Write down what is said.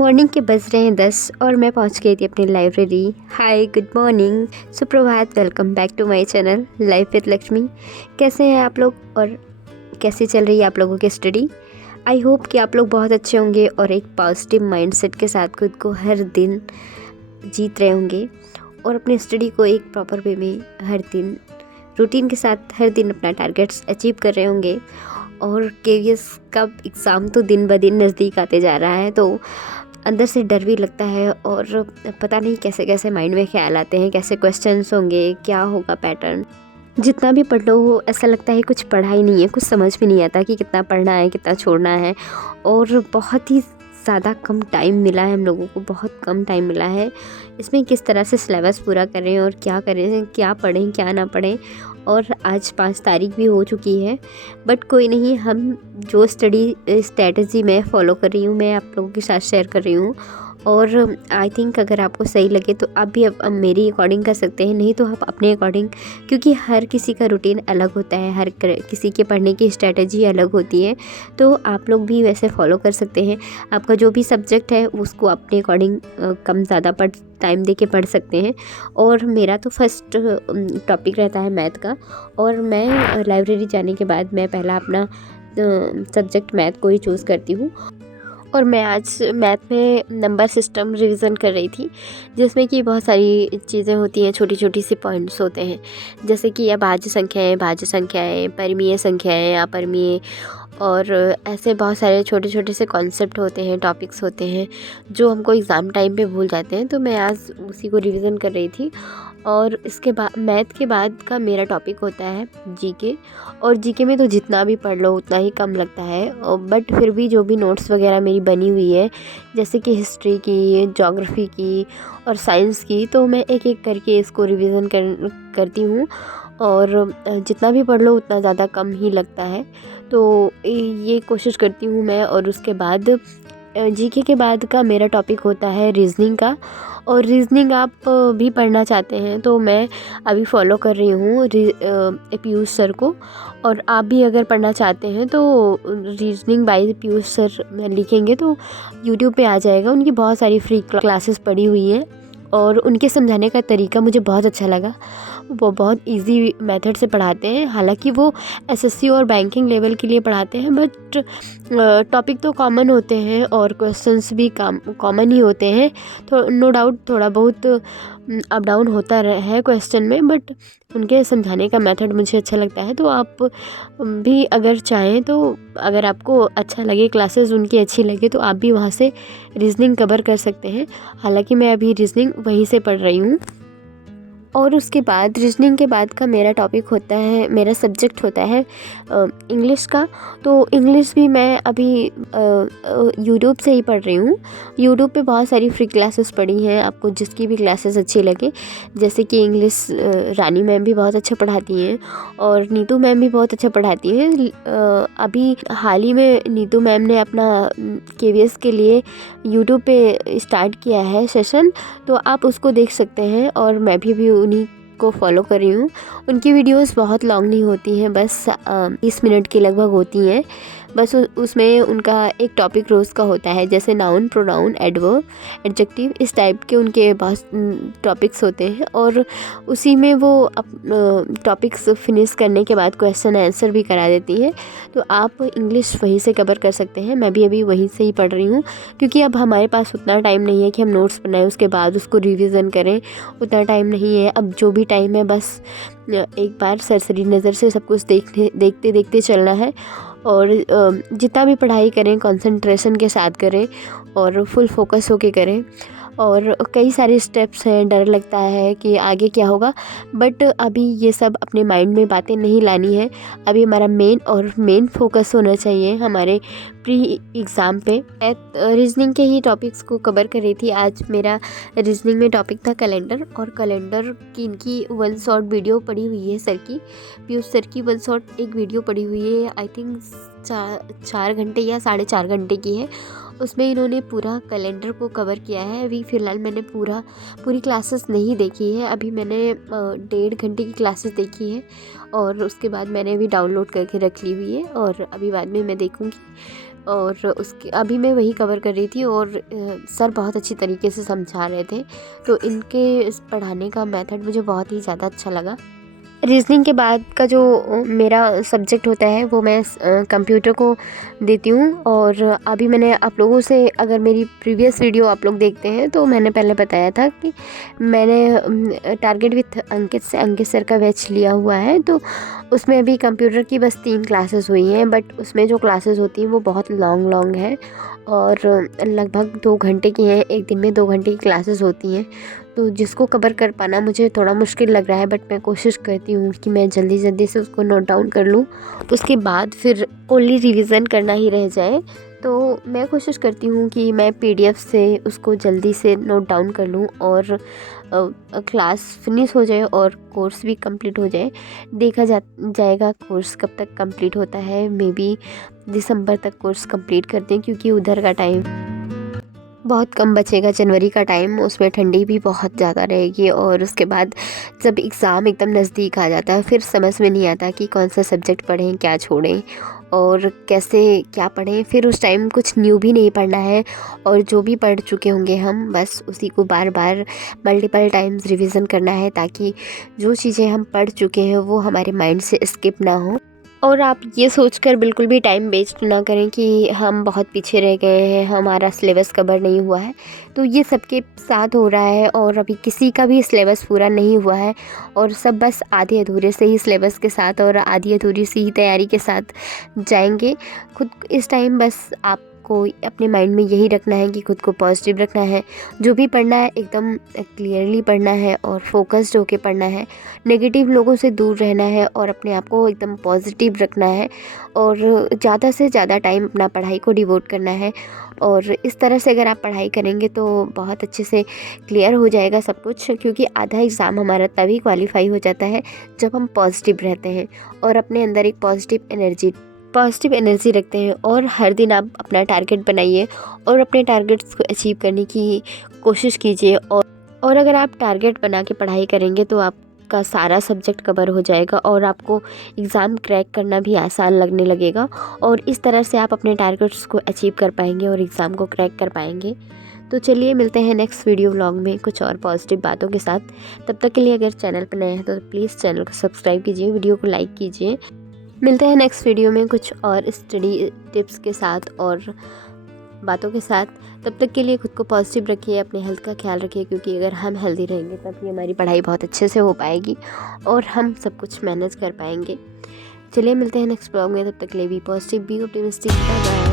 Morning के बज रहे हैं 10 और मैं पहुंच गई थी अपनी लाइब्रेरी। हाय, गुड मॉर्निंग, सुप्रभात, welcome back to my channel life with Lakshmi. कैसे हैं आप लोग और कैसे चल रही है आप लोगों की स्टडी? आई होप कि आप लोग बहुत अच्छे होंगे और एक पॉजिटिव माइंडसेट के साथ खुद को हर दिन जीत रहे होंगे और अपनी स्टडी को एक प्रॉपर वे में हर दिन रूटीन के साथ हर दिन अपना टारगेट्स अचीव कर रहे होंगे। और केवीएस का एग्ज़ाम तो दिन ब दिन नज़दीक आते जा रहा है, तो अंदर से डर भी लगता है और पता नहीं कैसे कैसे माइंड में ख्याल आते हैं, कैसे क्वेश्चंस होंगे, क्या होगा पैटर्न। जितना भी पढ़ लो ऐसा लगता है कुछ पढ़ा ही नहीं है, कुछ समझ भी नहीं आता कि कितना पढ़ना है, कितना छोड़ना है। और बहुत ही ज़्यादा कम टाइम मिला है, हम लोगों को बहुत कम टाइम मिला है। इसमें किस तरह से सिलेबस पूरा करें और क्या करें, क्या पढ़ें क्या ना पढ़ें। और आज 5 तारीख भी हो चुकी है, बट कोई नहीं, हम जो स्टडी स्ट्रेटजी मैं फ़ॉलो कर रही हूँ मैं आप लोगों के साथ शेयर कर रही हूँ। और आई थिंक अगर आपको सही लगे तो आप भी अब मेरी अकॉर्डिंग कर सकते हैं, नहीं तो आप अपने अकॉर्डिंग, क्योंकि हर किसी का रूटीन अलग होता है, हर किसी के पढ़ने की स्ट्रेटजी अलग होती है। तो आप लोग भी वैसे फॉलो कर सकते हैं। आपका जो भी सब्जेक्ट है उसको अपने अकॉर्डिंग कम ज़्यादा टाइम दे के पढ़ सकते हैं। और मेरा तो फर्स्ट टॉपिक रहता है मैथ का, और मैं लाइब्रेरी जाने के बाद मैं पहला अपना सब्जेक्ट मैथ को ही चूज़ करती हूँ। और मैं आज मैथ में नंबर सिस्टम रिवीजन कर रही थी, जिसमें कि बहुत सारी चीज़ें होती हैं, छोटी छोटी सी पॉइंट्स होते हैं, जैसे कि भाज्य संख्याएं, परिमेय संख्याएं, अपरिमेय, और ऐसे बहुत सारे छोटे छोटे से कॉन्सेप्ट होते हैं, टॉपिक्स होते हैं जो हमको एग्ज़ाम टाइम पे भूल जाते हैं। तो मैं आज उसी को रिवीजन कर रही थी। और इसके बाद मैथ के बाद का मेरा टॉपिक होता है जीके। और जीके में तो जितना भी पढ़ लो उतना ही कम लगता है, और बट फिर भी जो भी नोट्स वगैरह मेरी बनी हुई है, जैसे कि हिस्ट्री की, ज्योग्राफी की और साइंस की, तो मैं एक एक करके इसको रिवीजन करती हूँ। और जितना भी पढ़ लो उतना ज़्यादा कम ही लगता है, तो ये कोशिश करती हूँ मैं। और उसके बाद जीके के बाद का मेरा टॉपिक होता है रीजनिंग का। और रीजनिंग आप भी पढ़ना चाहते हैं तो मैं अभी फॉलो कर रही हूँ पीयूष सर को। और आप भी अगर पढ़ना चाहते हैं तो रीजनिंग बाय पीयूष सर लिखेंगे तो यूट्यूब पे आ जाएगा। उनकी बहुत सारी फ्री क्लासेस पड़ी हुई हैं और उनके समझाने का तरीका मुझे बहुत अच्छा लगा। वो बहुत इजी मेथड से पढ़ाते हैं, हालांकि वो एसएससी और बैंकिंग लेवल के लिए पढ़ाते हैं, बट टॉपिक तो कॉमन होते हैं और क्वेश्चंस भी कॉमन ही होते हैं। तो नो डाउट थोड़ा बहुत अप डाउन होता है क्वेश्चन में, बट उनके समझाने का मेथड मुझे अच्छा लगता है। तो आप भी अगर चाहें तो, अगर आपको अच्छा लगे, क्लासेस उनकी अच्छी लगे, तो आप भी वहाँ से रीजनिंग कवर कर सकते हैं। हालांकि मैं अभी रीजनिंग वहीं से पढ़ रही हूँ। और उसके बाद रीजनिंग के बाद का मेरा टॉपिक होता है, मेरा सब्जेक्ट होता है इंग्लिश का। तो इंग्लिश भी मैं अभी यूट्यूब से ही पढ़ रही हूँ। यूट्यूब पे बहुत सारी फ्री क्लासेस पड़ी हैं, आपको जिसकी भी क्लासेस अच्छी लगे। जैसे कि इंग्लिश रानी मैम भी बहुत अच्छा पढ़ाती हैं और नीतू मैम भी बहुत अच्छा पढ़ाती हैं। अभी हाल ही में नीतू मैम ने अपना केवीएस के लिए यूट्यूब पे स्टार्ट किया है सेशन, तो आप उसको देख सकते हैं। और मैं भी उन्हीं को फॉलो कर रही हूँ। उनकी वीडियोस बहुत लॉन्ग नहीं होती हैं, बस 20 मिनट की लगभग होती हैं। बस उसमें उनका एक टॉपिक रोज़ का होता है, जैसे नाउन, प्रोनाउन, एडवर्ब, एडजेक्टिव, इस टाइप के उनके बहुत टॉपिक्स होते हैं। और उसी में वो टॉपिक्स फिनिश करने के बाद क्वेश्चन आंसर भी करा देती हैं। तो आप इंग्लिश वहीं से कवर कर सकते हैं। मैं भी अभी वहीं से ही पढ़ रही हूँ, क्योंकि अब हमारे पास उतना टाइम नहीं है कि हम नोट्स बनाएं उसके बाद उसको रिविज़न करें, उतना टाइम नहीं है। अब जो भी टाइम है बस एक बार सरसरी नज़र से सब कुछ देखते देखते चलना है। और जितना भी पढ़ाई करें कंसंट्रेशन के साथ करें और फुल फोकस होके करें। और कई सारे स्टेप्स हैं, डर लगता है कि आगे क्या होगा, बट अभी ये सब अपने माइंड में बातें नहीं लानी है। अभी हमारा मेन फोकस होना चाहिए हमारे प्री एग्ज़ाम पे। मैं रीजनिंग के ही टॉपिक्स को कवर कर रही थी। आज मेरा रीजनिंग में टॉपिक था कैलेंडर, और कैलेंडर की इनकी 1 शॉर्ट वीडियो पड़ी हुई है सर की, पीयूष सर की 1 शॉर्ट एक वीडियो पड़ी हुई है। आई थिंक 4 घंटे या 4.5 घंटे की है। उसमें इन्होंने पूरा कैलेंडर को कवर किया है। अभी फ़िलहाल मैंने पूरी क्लासेस नहीं देखी है, अभी मैंने 1.5 घंटे की क्लासेस देखी है और उसके बाद मैंने भी डाउनलोड करके रख ली हुई है और अभी बाद में मैं देखूँगी। और उसके अभी मैं वही कवर कर रही थी और सर बहुत अच्छी तरीके से समझा रहे थे, तो इनके इस पढ़ाने का मेथड मुझे बहुत ही ज़्यादा अच्छा लगा। रीज़निंग के बाद का जो मेरा सब्जेक्ट होता है वो मैं कंप्यूटर को देती हूँ। और अभी मैंने आप लोगों से, अगर मेरी प्रीवियस वीडियो आप लोग देखते हैं तो मैंने पहले बताया था कि मैंने टारगेट विथ अंकित से अंकित सर का बैच लिया हुआ है। तो उसमें अभी कंप्यूटर की बस 3 क्लासेस हुई हैं, बट उसमें जो क्लासेस होती हैं वो बहुत लॉन्ग हैं और लगभग 2 घंटे की हैं। एक दिन में 2 घंटे की क्लासेस होती हैं, तो जिसको कवर कर पाना मुझे थोड़ा मुश्किल लग रहा है, बट मैं कोशिश करती हूँ कि मैं जल्दी से उसको नोट डाउन कर लूँ। उसके बाद फिर ओनली रिवीज़न करना ही रह जाए। तो मैं कोशिश करती हूँ कि मैं पीडीएफ से उसको जल्दी से नोट डाउन कर लूँ और क्लास फिनिश हो जाए और कोर्स भी कंप्लीट हो जाए। देखा जाएगा कोर्स कब तक कंप्लीट होता है। मे बी दिसंबर तक कोर्स कंप्लीट करते हैं, क्योंकि उधर का टाइम बहुत कम बचेगा। जनवरी का टाइम, उसमें ठंडी भी बहुत ज़्यादा रहेगी और उसके बाद जब एग्ज़ाम एकदम नज़दीक आ जाता है फिर समझ में नहीं आता कि कौन सा सब्जेक्ट पढ़ें, क्या छोड़ें और कैसे क्या पढ़ें। फिर उस टाइम कुछ न्यू भी नहीं पढ़ना है और जो भी पढ़ चुके होंगे हम बस उसी को बार बार मल्टीपल टाइम्स रिवीज़न करना है, ताकि जो चीज़ें हम पढ़ चुके हैं वो हमारे माइंड से स्किप ना हो। और आप ये सोचकर बिल्कुल भी टाइम वेस्ट ना करें कि हम बहुत पीछे रह गए हैं, हमारा सिलेबस कवर नहीं हुआ है। तो ये सबके साथ हो रहा है और अभी किसी का भी सिलेबस पूरा नहीं हुआ है और सब बस आधे अधूरे से ही सिलेबस के साथ और आधी अधूरी सी ही तैयारी के साथ जाएंगे। खुद इस टाइम बस आपको अपने माइंड में यही रखना है कि खुद को पॉजिटिव रखना है। जो भी पढ़ना है एकदम क्लियरली पढ़ना है और फोकस्ड होके पढ़ना है। नेगेटिव लोगों से दूर रहना है और अपने आप को एकदम पॉजिटिव रखना है और ज़्यादा से ज़्यादा टाइम अपना पढ़ाई को डिवोट करना है। और इस तरह से अगर आप पढ़ाई करेंगे तो बहुत अच्छे से क्लियर हो जाएगा सब कुछ, क्योंकि आधा एग्ज़ाम हमारा तभी क्वालिफाई हो जाता है जब हम पॉजिटिव रहते हैं और अपने अंदर एक पॉजिटिव एनर्जी रखते हैं। और हर दिन आप अपना टारगेट बनाइए और अपने टारगेट्स को अचीव करने की कोशिश कीजिए। और अगर आप टारगेट बना के पढ़ाई करेंगे तो आपका सारा सब्जेक्ट कवर हो जाएगा और आपको एग्ज़ाम क्रैक करना भी आसान लगने लगेगा और इस तरह से आप अपने टारगेट्स को अचीव कर पाएंगे और एग्ज़ाम को क्रैक कर पाएंगे। तो चलिए मिलते हैं नेक्स्ट वीडियो व्लॉग में कुछ और पॉजिटिव बातों के साथ। तब तक के लिए अगर चैनल पर नए हैं तो प्लीज़ चैनल को सब्सक्राइब कीजिए, वीडियो को लाइक कीजिए। मिलते हैं नेक्स्ट वीडियो में कुछ और स्टडी टिप्स के साथ और बातों के साथ। तब तक के लिए खुद को पॉजिटिव रखिए, अपने हेल्थ का ख्याल रखिए, क्योंकि अगर हम हेल्दी रहेंगे तभी हमारी पढ़ाई बहुत अच्छे से हो पाएगी और हम सब कुछ मैनेज कर पाएंगे। चलिए मिलते हैं नेक्स्ट ब्लॉग में। तब तक के लिए be positive, be optimistic. Bye bye.